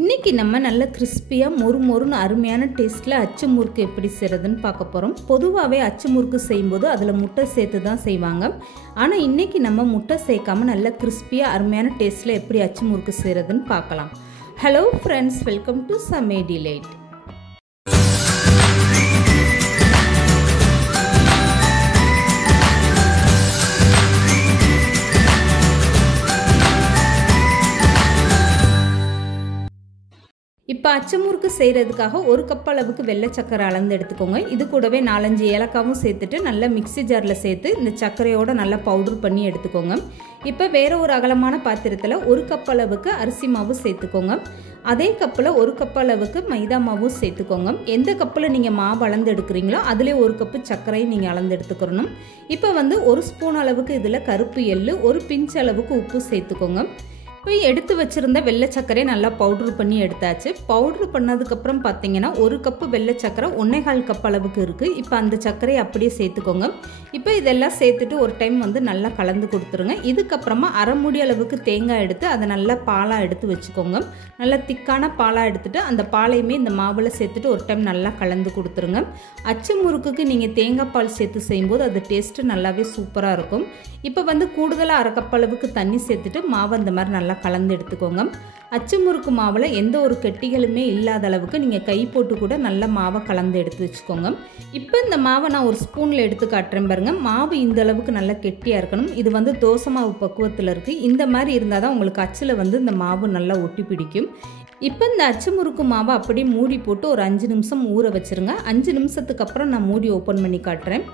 இன்னைக்கு நம்ம நல்ல கிறிஸ்பியா மொறுமொறுன்னு அருமையான டேஸ்ட்ல அச்சு முறுக்கு எப்படி செய்யறதுன்னு பார்க்க போறோம். பொதுவாகவே அச்சு முறுக்கு செய்யும்போது அதுல முட்டை சேர்த்து தான் செய்வாங்க. ஆனா இன்னைக்கு நம்ம முட்டை சேர்க்காம நல்ல கிறிஸ்பியா அருமையான டேஸ்ட்ல எப்படி அச்சு முறுக்கு செய்யறதுன்னு பார்க்கலாம். ஹலோ ஃப்ரெண்ட்ஸ், வெல்கம் டு சமே டிலைட். இப்போ அச்சு முறுக்கு செய்கிறதுக்காக ஒரு கப் அளவுக்கு வெள்ளை சக்கரை அளந்து எடுத்துக்கோங்க. இது கூடவே 4-5 ஏலக்காவும் சேர்த்துட்டு நல்லா மிக்ஸி ஜாரில் சேர்த்து இந்த சர்க்கரையோட நல்லா பவுடர் பண்ணி எடுத்துக்கோங்க. இப்போ வேறு ஒரு அகலமான பாத்திரத்தில் ஒரு கப் அளவுக்கு அரிசி மாவு சேர்த்துக்கோங்க. அதே கப்பில் ஒரு கப் அளவுக்கு மைதா மாவும் சேர்த்துக்கோங்க. எந்த கப்பில் நீங்கள் மாவு அளந்து எடுக்கிறீங்களோ அதிலே ஒரு கப்பு சர்க்கரையும் நீங்கள் அளந்து எடுத்துக்கிறணும். இப்போ ஒரு ஸ்பூன் அளவுக்கு இதில் கருப்பு எள்ளு, ஒரு பிஞ்ச் அளவுக்கு உப்பு சேர்த்துக்கோங்க. இப்போ எடுத்து வச்சுருந்த வெள்ளை சர்க்கரையை நல்லா பவுட்ரு பண்ணி எடுத்தாச்சு. பவுட்ரு பண்ணதுக்கப்புறம் பார்த்தீங்கன்னா ஒரு கப்பு வெள்ளை சர்க்கரை 1/4 கப் அளவுக்கு இருக்குது. இப்போ அந்த சர்க்கரையை அப்படியே சேர்த்துக்கோங்க. இப்போ இதெல்லாம் சேர்த்துட்டு ஒரு டைம் நல்லா கலந்து கொடுத்துருங்க. இதுக்கப்புறமா அரை மூடி அளவுக்கு தேங்காய் எடுத்து அதை நல்லா பாலாக எடுத்து வச்சுக்கோங்க. நல்லா திக்கான பாலாக எடுத்துகிட்டு அந்த பாலையுமே இந்த மாவில் சேர்த்துட்டு ஒரு டைம் நல்லா கலந்து கொடுத்துருங்க. அச்சு முறுக்குக்கு நீங்கள் தேங்காய் பால் சேர்த்து செய்யும்போது அது டேஸ்ட்டு நல்லாவே சூப்பராக இருக்கும். இப்போ கூடுதலாக அரை கப் அளவுக்கு தண்ணி சேர்த்துட்டு மாவை அந்த மாதிரி நல்லா கலந்து எடுத்துக்கோங்க. அச்சு முறுக்கு மாவில் எந்த ஒரு கெட்டிகளுமே இல்லாத அளவுக்கு நீங்கள் கை போட்டு கூட நல்லா மாவை கலந்து எடுத்து வச்சுக்கோங்க. இப்போ இந்த மாவை நான் ஒரு ஸ்பூனில் எடுத்து காட்டுறேன் பாருங்க. மாவு இந்த அளவுக்கு நல்லா கெட்டியாக இருக்கணும். இது தோசை மாவு பக்குவத்தில் இருக்குது. இந்த மாதிரி இருந்தால் தான் உங்களுக்கு அச்சில் இந்த மாவு நல்லா ஒட்டி பிடிக்கும். இப்போ இந்த அச்சு முறுக்கு மாவை அப்படியே மூடி போட்டு ஒரு 5 நிமிஷம் ஊற வச்சுருங்க. 5 நிமிஷத்துக்கு அப்புறம் நான் மூடி ஓப்பன் பண்ணி காட்டுறேன்.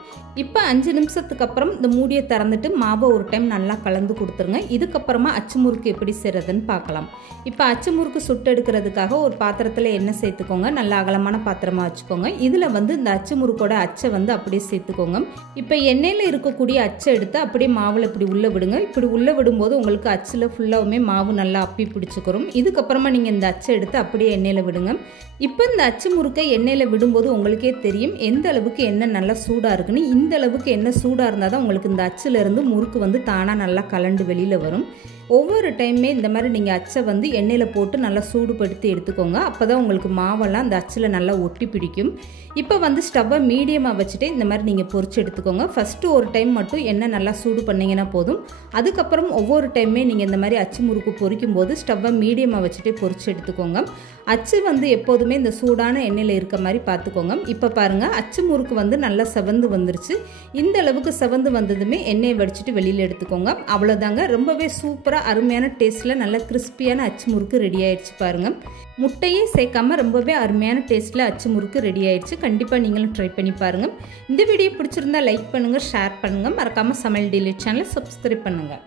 இப்போ 5 நிமிஷத்துக்கு அப்புறம் இந்த மூடியை திறந்துட்டு மாவை ஒரு டைம் நல்லா கலந்து கொடுத்துருங்க. இதுக்கப்புறமா அச்சு முறுக்கு எப்படி செய்கிறதுன்னு பார்க்கலாம். இப்போ அச்சு முறுக்கு சுட்டு எடுக்கிறதுக்காக ஒரு பாத்திரத்தில் எண்ணெய் சேர்த்துக்கோங்க. நல்லா அகலமான பாத்திரமாக வச்சுக்கோங்க. இதில் இந்த அச்சு முறுக்கோட அச்சை அப்படியே சேர்த்துக்கோங்க. இப்போ எண்ணெயில் இருக்கக்கூடிய அச்சை எடுத்து அப்படியே மாவில் இப்படி உள்ளே விடுங்க. இப்படி உள்ளே விடும்போது உங்களுக்கு அச்சில் ஃபுல்லாகவுமே மாவு நல்லா அப்பி பிடிச்சிக்கிறோம். இதுக்கப்புறமா நீங்கள் இந்த அச்சை எடுத்து அப்படியே எண்ணெயில் விடுங்க. இப்போ இந்த அச்சு முறுக்கை எண்ணெயில் விடும்போது உங்களுக்கே தெரியும் எந்த அளவுக்கு எண்ணெய் நல்லா சூடாக இருக்குன்னு. இந்த அளவுக்கு எண்ணெய் சூடாக இருந்தால் தான் உங்களுக்கு இந்த அச்சிலேருந்து முறுக்கு தானாக நல்லா கலண்டு வெளியில் வரும். ஒவ்வொரு டைமே இந்த மாதிரி நீங்கள் அச்சை எண்ணெயில் போட்டு நல்லா சூடுபடுத்தி எடுத்துக்கோங்க. அப்போ தான் உங்களுக்கு மாவெல்லாம் அந்த அச்சில் நல்லா ஒட்டி பிடிக்கும். இப்போ ஸ்டவ்வை மீடியமாக வச்சுட்டு இந்த மாதிரி நீங்கள் பொரிச்சு எடுத்துக்கோங்க. ஃபஸ்ட்டு ஒரு டைம் மட்டும் எண்ணெய் நல்லா சூடு பண்ணிங்கன்னா போதும். அதுக்கப்புறம் ஒவ்வொரு டைமே நீங்கள் இந்த மாதிரி அச்சு முறுக்கு பொரிக்கும் போது ஸ்டவ்வை மீடியமாக வச்சுட்டு பொரிச்சு எடுத்துக்கோங்க. அச்சு எப்போதுமே இந்த சூடான எண்ணெயில் இருக்க மாதிரி பார்த்துக்கோங்க. இப்போ பாருங்கள், அச்சு முறுக்கு நல்லா செவந்து வந்துருச்சு. இந்த அளவுக்கு செவந்து வந்ததுமே எண்ணெயை வடிச்சிட்டு வெளியில் எடுத்துக்கோங்க. அவ்வளோதாங்க. ரொம்பவே சூப்பராக அருமையான டேஸ்ட்டில் நல்ல கிறிஸ்பியான அச்சு முறுக்கு ரெடி ஆயிடுச்சு பாருங்கள். முட்டையே சேர்க்காம ரொம்பவே அருமையான டேஸ்ட்டில் அச்சு முறுக்கு ரெடி ஆயிடுச்சு. கண்டிப்பாக நீங்களும் ட்ரை பண்ணி பாருங்கள். இந்த வீடியோ பிடிச்சிருந்தா லைக் பண்ணுங்கள், ஷேர் பண்ணுங்கள். மறக்காமல் சமையல் டிலைட் சேனலை சப்ஸ்கிரைப் பண்ணுங்கள்.